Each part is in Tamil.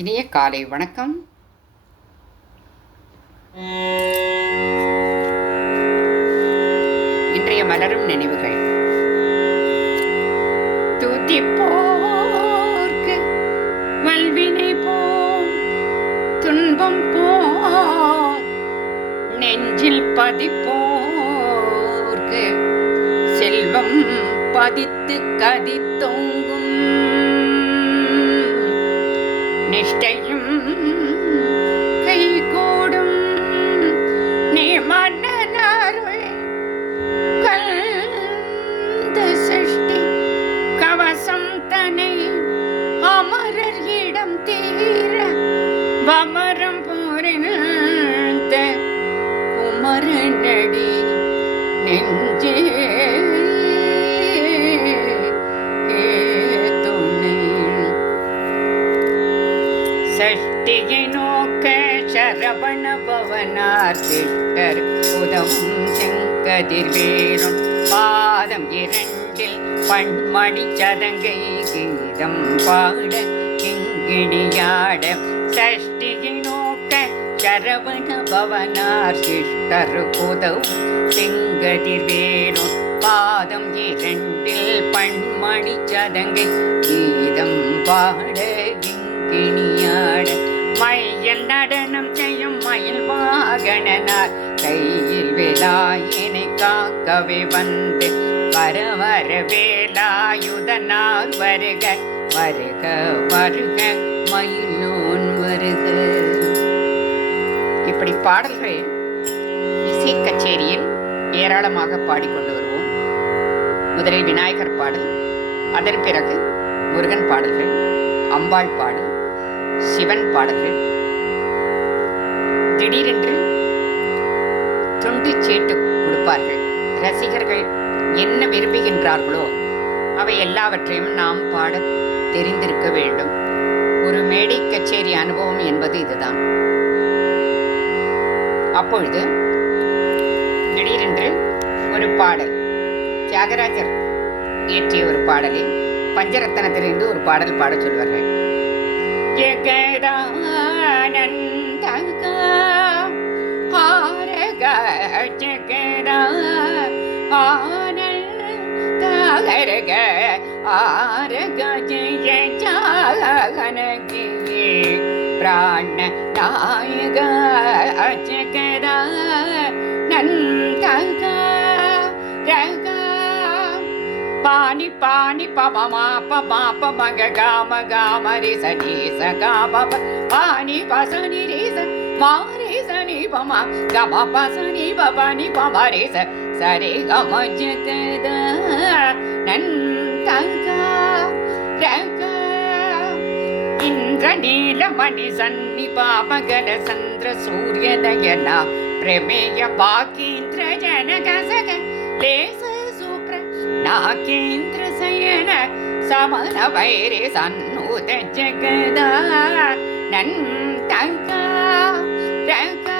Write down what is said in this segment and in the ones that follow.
இனிய காலை வணக்கம். இன்றைய மலரும் நினைவுகள். துதிப்போர்க்கு வல்வினை போம் துன்பம் போர் நெஞ்சில் பதிப்போர்க்கு செல்வம் பதித்து கதித்தோங்கும் நிஷ்டையும் கைகூடும் நீ மன்னனருள் கந்த சஷ்டி கவசம் தனை அமரர் இடம் தீர வமரம் போரிந்த குமரனடி நெஞ்சே சஷ்டியை நோக்க சரவண பவனார் திட்டர் உதவும் செங்கதிர்வேலும் பாதம் இரண்டில் பண்மணி சதங்கை கீதம் பாட கிங்கிணியாட சஷ்டியை நோக்க சரவண பவனார் திட்டர் உதவும் செங்கதிர்வேலும் பாதம் இரண்டில் பண்மணி சதங்கை கீதம் பாட கிணியாட மையல் நடனம் செய்யும் மயில் வாகனனார் கையில் வேலாயினை காக்கவே வந்து வர வர வேலாயுதனார் வருக வருக வருக மயிலோன் வருக. இப்படி பாடல்கள் இசை கச்சேரியில் ஏராளமாக பாடிக்கொண்டு வருவோம். முதலில் விநாயகர் பாடல், அதன் பிறகு முருகன் பாடல்கள், அம்பாள் பாடல், சிவன் பாடல்கள். திடீரென்று துண்டு சீட்டு கொடுப்பார்கள். ரசிகர்கள் என்ன விரும்புகின்றார்களோ அவை எல்லாவற்றையும் நாம் பாட தெரிந்திருக்க வேண்டும். ஒரு மேடை கச்சேரி அனுபவம் என்பது இதுதான். அப்பொழுது திடீரென்று ஒரு பாடல், தியாகராஜர் இயற்றிய ஒரு பாடலில் பஞ்சரத்தனத்திலிருந்து ஒரு பாடல் பாட சொல்வார்கள். ஜெகதானந்தகா ஆரக ஜெகதா ஆனந்தகரக ஆரக ஜெய ஜாகனகி பிராண நாயக ஜெகதா நந்தகா ரக பாணி பாணி பமமா பமா பமக காம காமரி சனி சகாம பாணி பசனி ரீச மாரி சனி பமா கம பசனி பபனி பமரி ச சரி கம ஜகத நந்தகா ரக இந்திர நீலமணி சன்னி பாமகல சந்திர சூரிய நயனா பிரமேய பாகீந்திர ஜனகசக லேச நாகேந்திர சயன சமன வைரே சன்னூத ஜகதா நந்தகா ரகா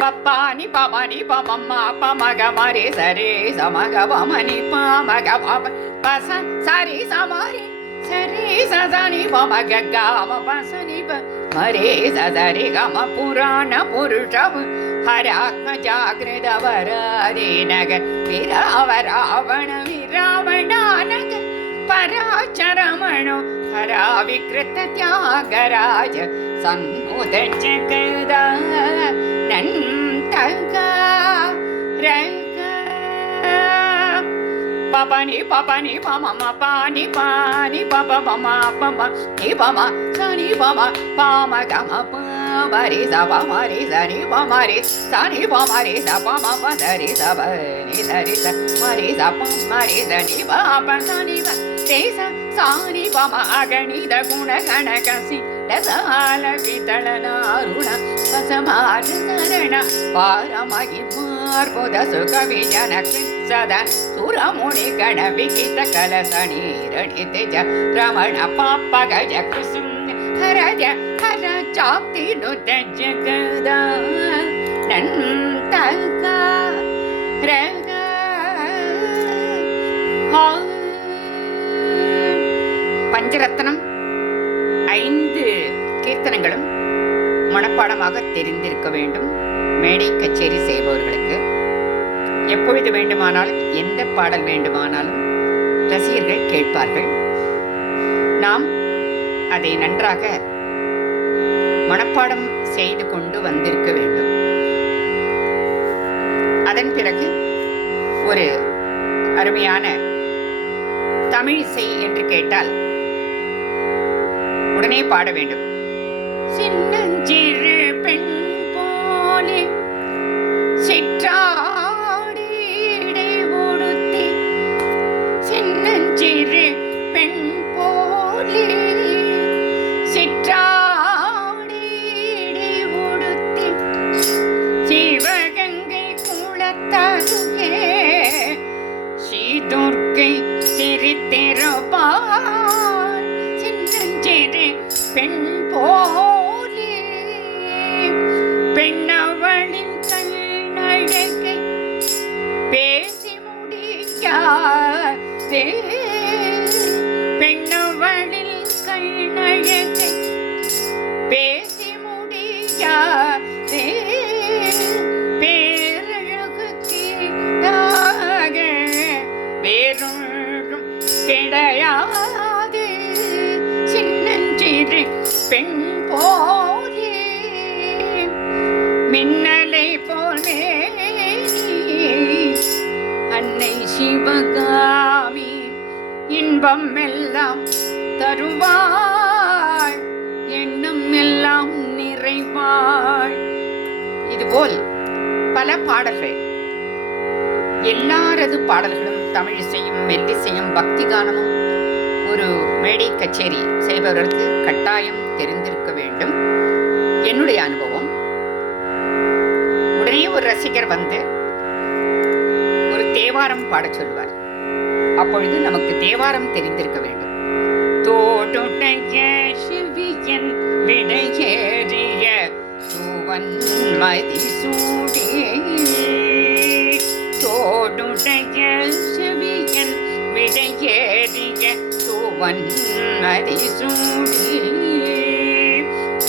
பப்பானி பமனி பமம்மா பமக மரி சரி சமக பமனி பமக பம பச சரி சமரி சரி சதனி பமக காம பசனி ப மரி சதரி கம புராண புருஷம் ஹராத்ம ஜாகிருத வராதீனக விராவராவண விராவணானக பராச்சரமணோ ஹரா விக்ருத தியாகராஜ சன்னுத ஜகதா நந்தகா ரக பபனி பபனி பமம பானி பானி பப பமா பம நி பம சனி பம பாம கம மரி சப மரி சனி பமரி சனி பமரி சப மப சரி சப நி சரி ச மரி சப மரி சனி பப சனி ப தேச சானி பம அகணித குண கணகசி லசால விதளனாருண பசமார சரண பாரமகி மார்புத சுக விஜன சத சுரமுனி கண விகித கலசணி ரணி தேஜ ரமண பாப்ப கஜ குசும் ஹரஜ ஹர சாப்தி நுத ஜகதா நந்தகா ரக பஞ்சரத்னம் தெரிந்திருக்க வேண்டும். மேடை கச்சேரி செய்பவர்களுக்கு எப்பொழுது வேண்டுமானாலும் எந்த பாடல் வேண்டுமானாலும் ரசிகர்கள் கேட்பார்கள். நாம் அதை நன்றாக மனப்பாடம் செய்து கொண்டு வந்திருக்க வேண்டும். அதன் பிறகு ஒரு அருமையான தமிழ் இசை என்று கேட்டால் உடனே பாட வேண்டும். சின்னஞ்சிறு பெண் போலே சிற்றாடை உடுத்தி, சின்னஞ்சிறு பெண் போலே சிற்றாடை உடுத்தி, சிவகங்கை குளத்தருகே ஸ்ரீதுர்க்கை சிரித்திருப்பாள். சின்னஞ்சிறு பெண் போலே பெண்ணவளின் கண்ணழகை பேசி முடியாதே, பெண்ணவளின் கண்ணழகை பேசி முடியாதே, பேரழகு கீழாக வேறொன்றும் கிடையாது. சின்னஞ்சிறு பெண் போலே மின்னலை போலே அன்னை சிவகாமி இன்பம் எல்லாம் தருவாள், எண்ணம் எல்லாம் நிறைவாள். இதுபோல் பல பாடல்கள், எல்லாரது பாடல்களும் தமிழிசையும் மெல்லிசையும் பக்தி கானமும் ஒரு மேடை கச்சேரி செய்பவர்களுக்கு கட்டாயம் தெரிந்திருக்க வேண்டும். என்னுடைய அனுபவம், உடனே ஒரு ரசிகர் வந்து ஒரு தேவாரம் பாடச் சொல்வார். அப்பொழுது நமக்கு தேவாரம் தெரிந்திருக்க வேண்டும். தோடுடைய சிவியன் விடையேறிய சுவன்மதி சூடி, தோடுடைய சிவியன் விடையேறிய சுவன்மதி சூடி,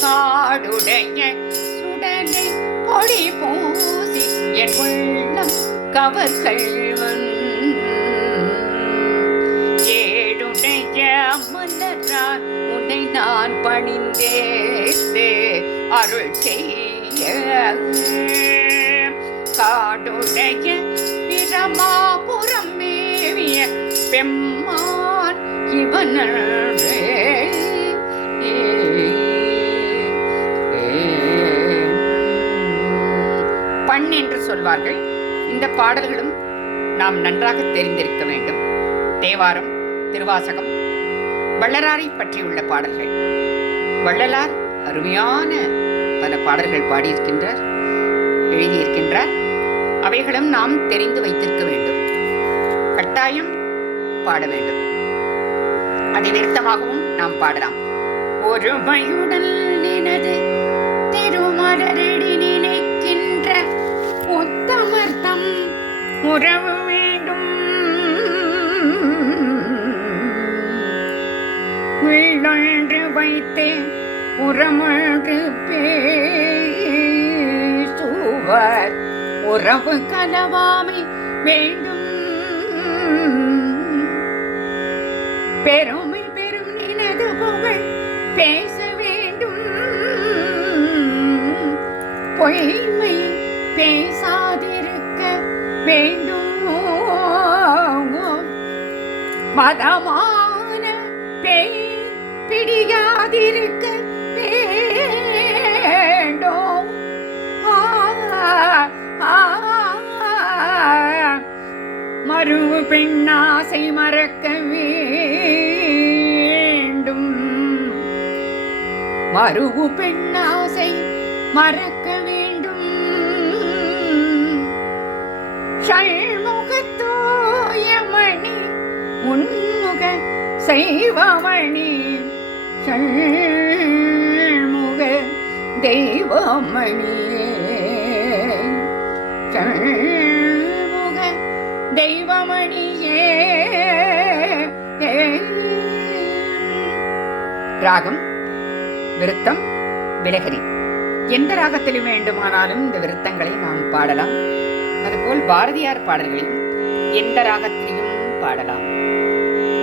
காடுடைய சுடலை பொடி பூசி என் உள்ளம் கவர்கள்வன், ஏடுடைய மலரான் உன்னை நான் பணிந்தேத்தே அருள் செய்ய, காடுடைய பிரமாபுரம் மேவிய பெம்மான் இவனே. பண் என்று சொல்வார்கள். இந்த பாடல்களும் நாம் நன்றாக தெரிந்திருக்க வேண்டும். தேவாரம், திருவாசகம், வள்ளலாரை பற்றியுள்ள பாடல்கள். வள்ளலார் அருமையான பல பாடல்கள் பாடியிருக்கின்றார், எழுதியிருக்கின்றார். அவைகளும் நாம் தெரிந்து வைத்திருக்க வேண்டும். கட்டாயம் பாட வேண்டும். அதை நிறுத்தமாகவும் நாம் பாடலாம். ஒரு மயுடல் நினது திருமலரடி நினைக்கின்ற உத்தமர்த்தம் உறவு வேண்டும், உள்ளொன்று வைத்தே உறமொன்று பேசுவர், உறவு கலவாமை வேண்டும், பெருமை பெரும் நினது புகழ் பேச வேண்டும், பொய்மை பேசாதிருக்க வேண்டும், மதமான பேய் பிடியாதிருக்க வேண்டும், மருவு பெண்ணாசை மறக்க வேண்டும், மருவு பெண்ணாசை மறக்க வேண்டும், ஷண்முகத்தோயமணி உன்முக செய்வமணி, ஷண்முக தெய்வமணி, ஷண்முக தெய்வமணியே. ராகம் விருத்தம் விலகரி. எந்த ராகத்திலும் வேண்டுமானாலும் இந்த விருத்தங்களை நாம் பாடலாம். அதுபோல் பாரதியார் பாடல்களையும் எந்த ராகத்திலையும் பாடலாம்.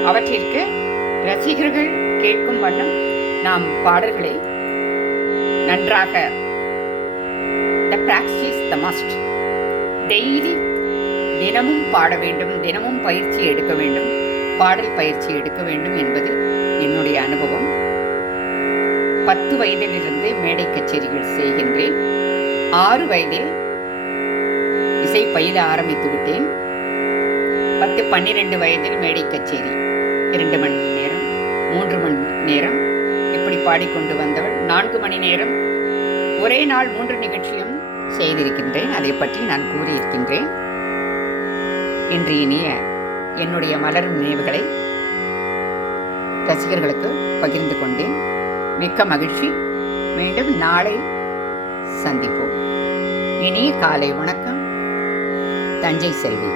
அவற்றிற்கு ரசிகர்கள் கேட்கும் வண்ணம் நாம் பாடல்களை நன்றாக the practice the must daily தினமும் பாட வேண்டும், தினமும் பயிற்சி எடுக்க வேண்டும், பாடல் பயிற்சி எடுக்க வேண்டும் என்பது என்னுடைய அனுபவம். 10 வயதிலிருந்து மேடை கச்சேரிகள் செய்கின்றேன். 6 வயதில் இசை பயில ஆரம்பித்து விட்டேன். 10-12 வயதில் மேடை கச்சேரி 2 மணி நேரம் 3 மணி நேரம் இப்படி பாடிக்கொண்டு வந்தவள். 4 மணி நேரம் ஒரே நாள் 3 நிகழ்ச்சியும் செய்திருக்கின்றேன். அதை பற்றி நான் கூறியிருக்கின்றேன். இன்று இனிய என்னுடைய மலரும் நினைவுகளை ரசிகர்களுக்கு பகிர்ந்து கொண்டேன். மிக்க மகிழ்ச்சி. மீண்டும் நாளை சந்திப்போம். இனிய காலை வணக்கம். தஞ்சை செல்வி.